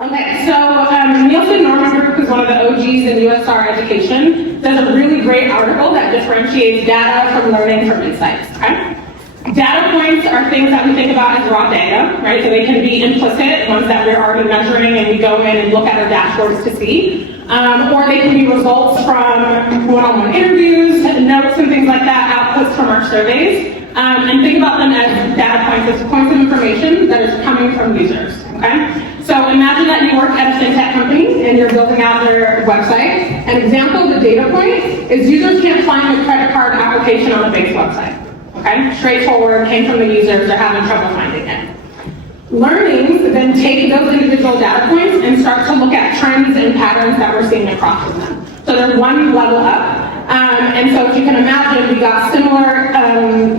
Okay, so Nielsen Norman Group, who's one of the OGs in UXR education, does a really great article that differentiates data from learning from insights, okay? Data points are things that we think about as raw data, right? So they can be implicit, ones that we're already measuring and we go in and look at our dashboards to see. Or they can be results from one-on-one interviews, notes and things like that, outputs from our surveys. And think about them as data points, as points of information that is coming from users, okay? So imagine that you work at a fintech company and you're building out their website. An example of the data point is users can't find the credit card application on the bank's website, okay? Straightforward, came from the users, they're having trouble finding it. Learnings then take those individual data points and start to look at trends and patterns that we're seeing across them. So they're one level up. And so if you can imagine, we got similar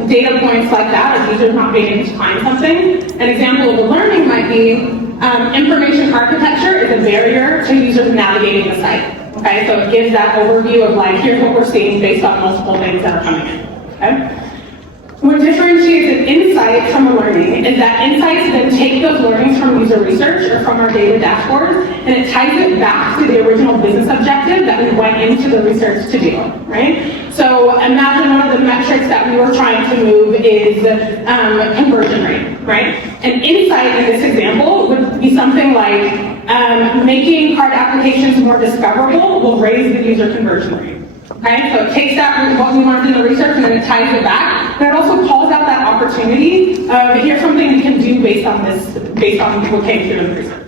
data points like that of users not being able to find something. An example of the learning might be information architecture is a barrier to users navigating the site. Okay, so it gives that overview of like, here's what we're seeing based on multiple things that are coming in. Okay? What differentiates an insight from a learning is that insights then take those learnings from user research or from our data dashboards, and it ties it back to the original business objective that we went into the research to do, right? So imagine one of the metrics that we were trying to move is conversion rate, right? An insight in this example would be something like making card applications more discoverable will raise the user conversion rate. Okay, so it takes that, what we learned in the research, and then it ties it back. And it also calls out that opportunity. Here's something we can do based on this, based on what came through in the research.